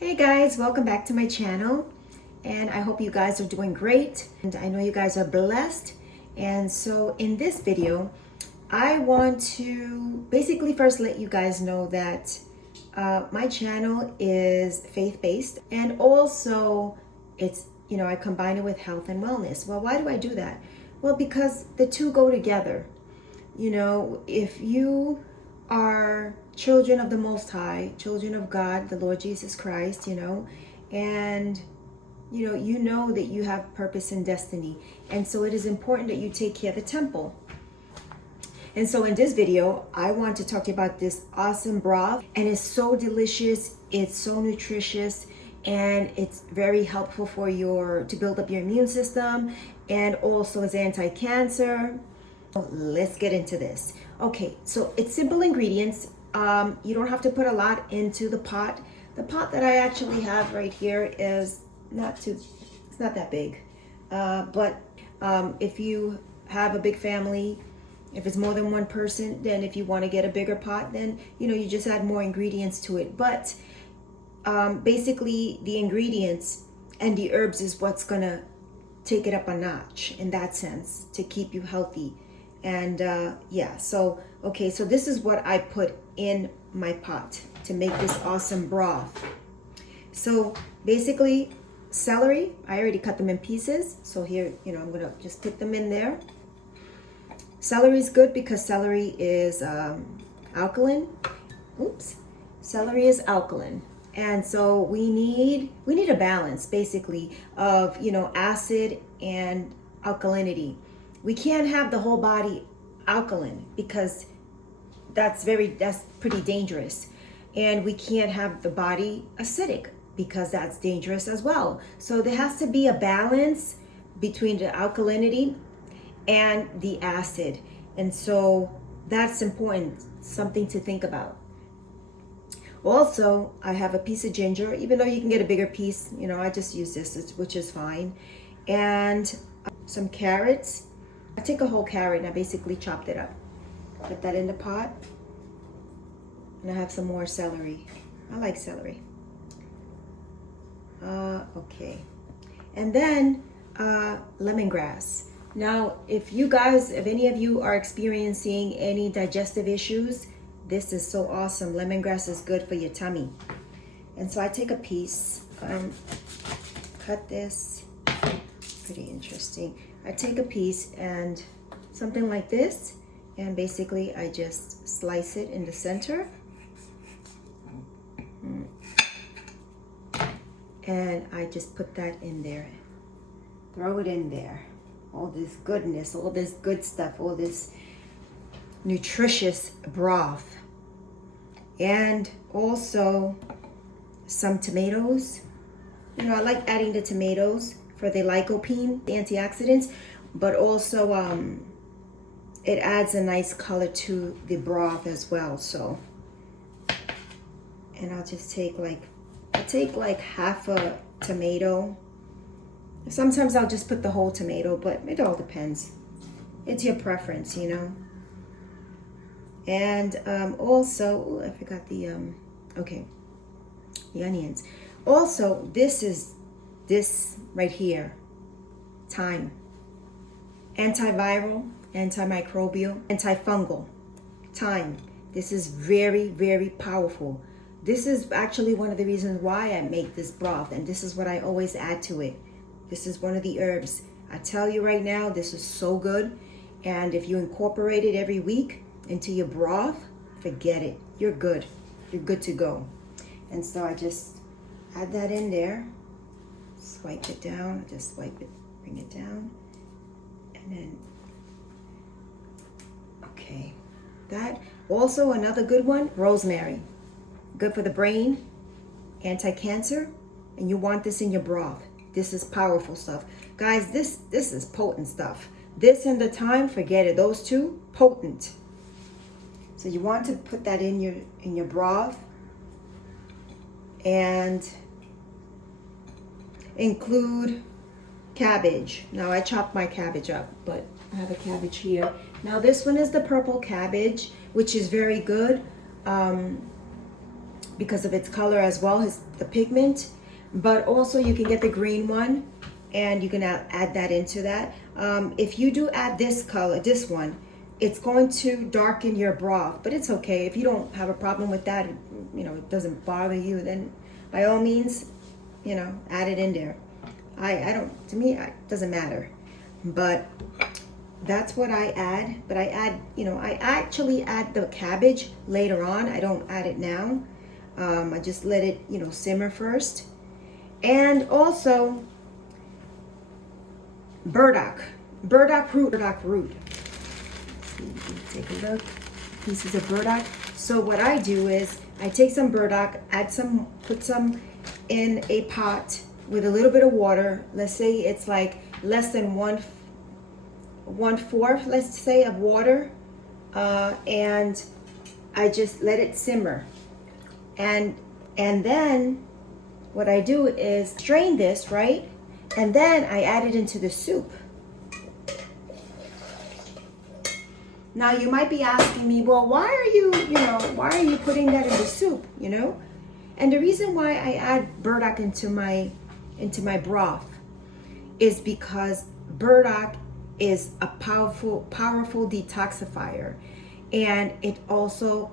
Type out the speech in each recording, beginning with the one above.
Hey guys, welcome back to my channel, and I hope you guys are doing great, and I know you guys are blessed. And so in this video I want to basically first let you guys know that my channel is faith-based, and also it's, I combine it with health and wellness. Well, why do I do that? Well, because the two go together. If you are children of the Most High, children of God, the Lord Jesus Christ, and you know that you have purpose and destiny. And so it is important that you take care of the temple. And so in this video, I want to talk to you about this awesome broth, and it's so delicious, it's so nutritious, and it's very helpful for to build up your immune system, and also is anti-cancer. Let's get into this. Okay, so it's simple ingredients. You don't have to put a lot into the pot. The pot that I actually have right here is it's not that big. But if you have a big family, if it's more than one person, then if you want to get a bigger pot, then you just add more ingredients to it. But basically the ingredients and the herbs is what's gonna take it up a notch in that sense, to keep you healthy. And so this is what I put in my pot to make this awesome broth. So basically, celery, I already cut them in pieces, so here I'm gonna just put them in there. Celery is good because celery is alkaline. Celery is alkaline, and so we need a balance basically of acid and alkalinity. We can't have the whole body alkaline because that's pretty dangerous. And we can't have the body acidic because that's dangerous as well. So there has to be a balance between the alkalinity and the acid. And so that's important, something to think about. Also, I have a piece of ginger, even though you can get a bigger piece, I just use this, which is fine. And some carrots. I take a whole carrot and I basically chopped it up. Put that in the pot. And I have some more celery. I like celery. Okay. And then lemongrass. Now, if any of you are experiencing any digestive issues, this is so awesome. Lemongrass is good for your tummy. And so I take a piece, cut this, pretty interesting. I take a piece and something like this, and basically I just slice it in the center. And I just put that in there. Throw it in there. All this goodness, all this good stuff, all this nutritious broth. And also some tomatoes. I like adding the tomatoes for the lycopene, the antioxidants, but also it adds a nice color to the broth as well. So, and I'll just take like half a tomato. Sometimes I'll just put the whole tomato, but it all depends. It's your preference, And also, I forgot the onions. Also, this right here, thyme. Antiviral, antimicrobial, antifungal, thyme. This is very, very powerful. This is actually one of the reasons why I make this broth, and this is what I always add to it. This is one of the herbs. I tell you right now, this is so good. And if you incorporate it every week into your broth, forget it. You're good. You're good to go. And so I just add that in there. Swipe it down, just swipe it, bring it down, and then, okay. That, also another good one, rosemary. Good for the brain, anti-cancer, and you want this in your broth. This is powerful stuff. Guys, this is potent stuff. This and the thyme, forget it. Those two, potent. So you want to put that in your broth, and include cabbage. Now I chopped my cabbage up, but I have a cabbage here. Now this one is the purple cabbage, which is very good. because of its color as well as the pigment. But also you can get the green one and you can add that into that. If you do add this color, this one, it's going to darken your broth, but it's okay. If you don't have a problem with that, you know, it doesn't bother you, then by all means, you know, add it in there. I don't, to me, it doesn't matter. But that's what I add. But I add, you know, I actually add the cabbage later on. I don't add it now. I just let it, you know, simmer first. And also burdock root. Take a look, pieces of burdock. So what I do is I take some burdock, put some in a pot with a little bit of water. Let's say it's like less than one fourth, let's say, of water, and I just let it simmer. And then what I do is strain this, right? And then I add it into the soup. Now you might be asking me, well, why are you putting that in the soup, you know? And the reason why I add burdock into my broth is because burdock is a powerful detoxifier, and it also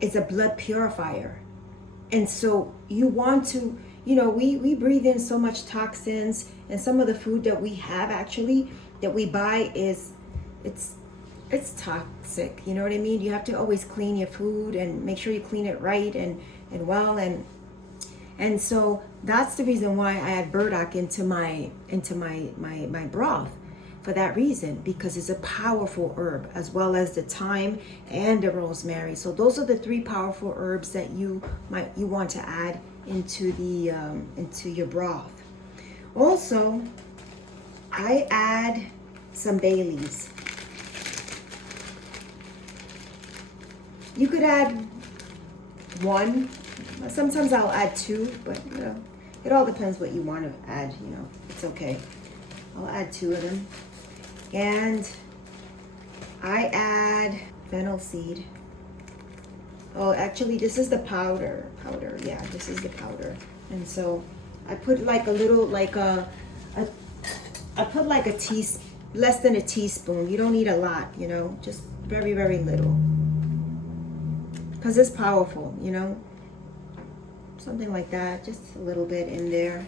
is a blood purifier. And so you want to, you know, we breathe in so much toxins, and some of the food that we have actually that we buy it's toxic, you know what I mean? You have to always clean your food and make sure you clean it right and well, and so that's the reason why I add burdock into my broth, for that reason, because it's a powerful herb, as well as the thyme and the rosemary. So those are the three powerful herbs that you want to add into your broth. Also, I add some bay leaves. You could add one. Sometimes I'll add two, but you know, it all depends what you want to add. You know, it's okay. I'll add two of them, and I add fennel seed. Oh, actually, this is the powder. Yeah, this is the powder. And so I put like a little, like I put like less than a teaspoon. You don't need a lot, you know, just very, very little. Because it's powerful, you know, something like that, just a little bit in there.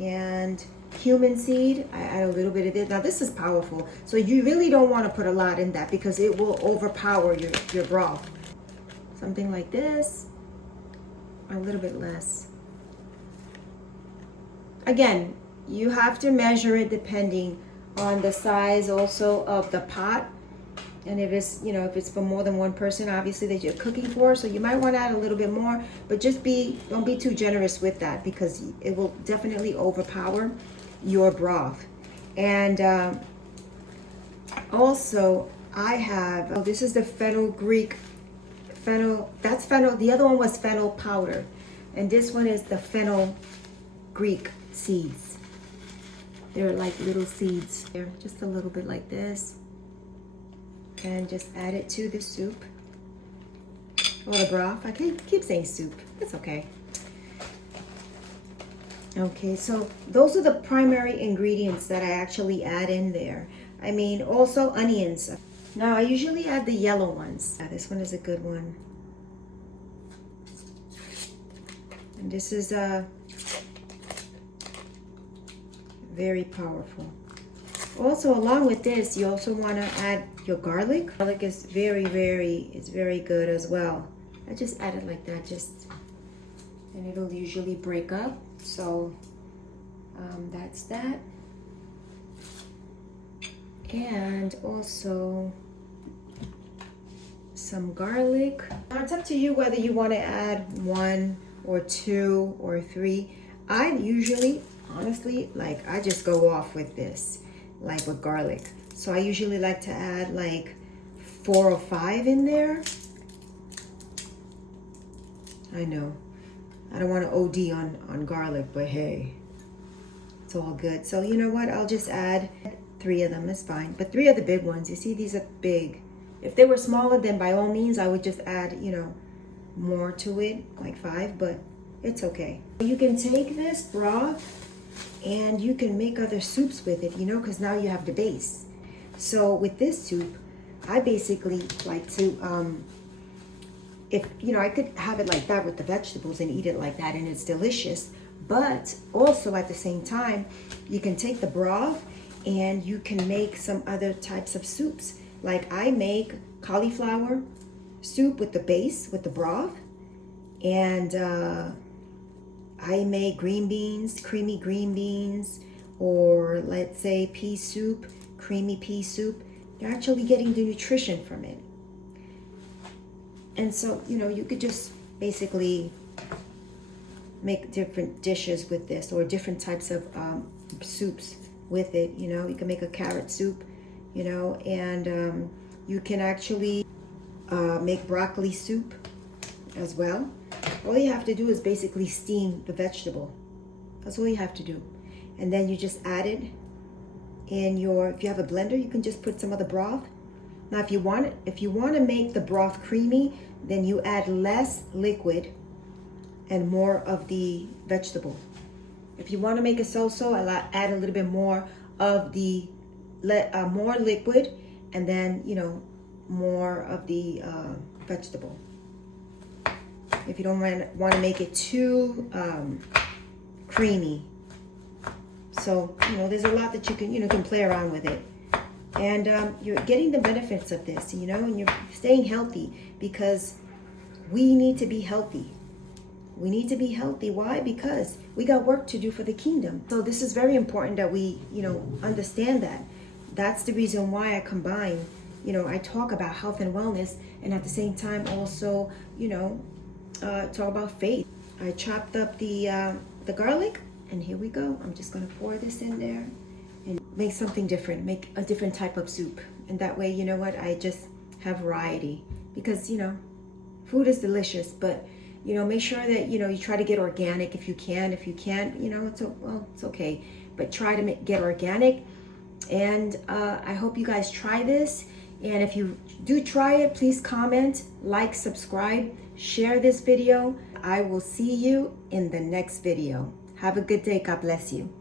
And cumin seed, I add a little bit of it. Now this is powerful, so you really don't want to put a lot in that because it will overpower your broth. Something like this, a little bit less. Again, you have to measure it depending on the size also of the pot. And if it's, you know, if it's for more than one person, obviously, that you're cooking for, so you might want to add a little bit more, but don't be too generous with that, because it will definitely overpower your broth. And also I have, this is the fennel, that's fennel, the other one was fennel powder, and this one is the fennel Greek seeds. They're like little seeds. They're just a little bit like this. And just add it to the soup or the broth. I keep saying soup. It's okay. Okay, so those are the primary ingredients that I actually add in there. I mean, also onions. Now, I usually add the yellow ones. This one is a good one. And this is very powerful. Also, along with this, you also want to add your garlic. Garlic is very good as well. I just add it like that, and it'll usually break up. So that's that. And also some garlic. Now it's up to you whether you want to add 1 or 2 or 3. I usually, honestly, I just go off with this, like with garlic. So I usually like to add like 4 or 5 in there. I know, I don't want to OD on garlic, but hey, it's all good. So you know what, I'll just add 3 of them, it's fine. But 3 of the big ones, you see these are big. If they were smaller, then by all means I would just add, you know, more to it, like 5, but it's okay. You can take this broth and you can make other soups with it, you know, because now you have the base. So with this soup, I basically like to, if, you know, I could have it like that with the vegetables and eat it like that, and it's delicious. But also at the same time, you can take the broth and you can make some other types of soups. Like I make cauliflower soup with the base, with the broth, and I make green beans, creamy green beans, or let's say pea soup, creamy pea soup. You're actually getting the nutrition from it. And so, you know, you could just basically make different dishes with this, or different types of soups with it. You know, you can make a carrot soup, you know, and you can actually make broccoli soup as well. All you have to do is basically steam the vegetable. That's all you have to do. And then you just add it in your, if you have a blender, you can just put some of the broth. Now if you want to make the broth creamy, then you add less liquid and more of the vegetable. If you want to make it so-so, add a little bit more of the more liquid, and then, you know, more of the vegetable. If you don't want to make it too creamy. So, you know, there's a lot that you can play around with it. And you're getting the benefits of this, you know, and you're staying healthy, because we need to be healthy. We need to be healthy. Why? Because we got work to do for the kingdom. So this is very important that we, you know, understand that. That's the reason why I combine, you know, I talk about health and wellness, and at the same time also, you know, talk about faith. I chopped up the garlic, and here we go. I'm just gonna pour this in there and make something different, make a different type of soup. And that way, you know what, I just have variety, because, you know, food is delicious, but, you know, make sure that, you know, you try to get organic if you can. If you can't, you know, it's okay, but try to get organic. And I hope you guys try this. And if you do try it, please comment, like, subscribe, share this video. I will see you in the next video. Have a good day. God bless you.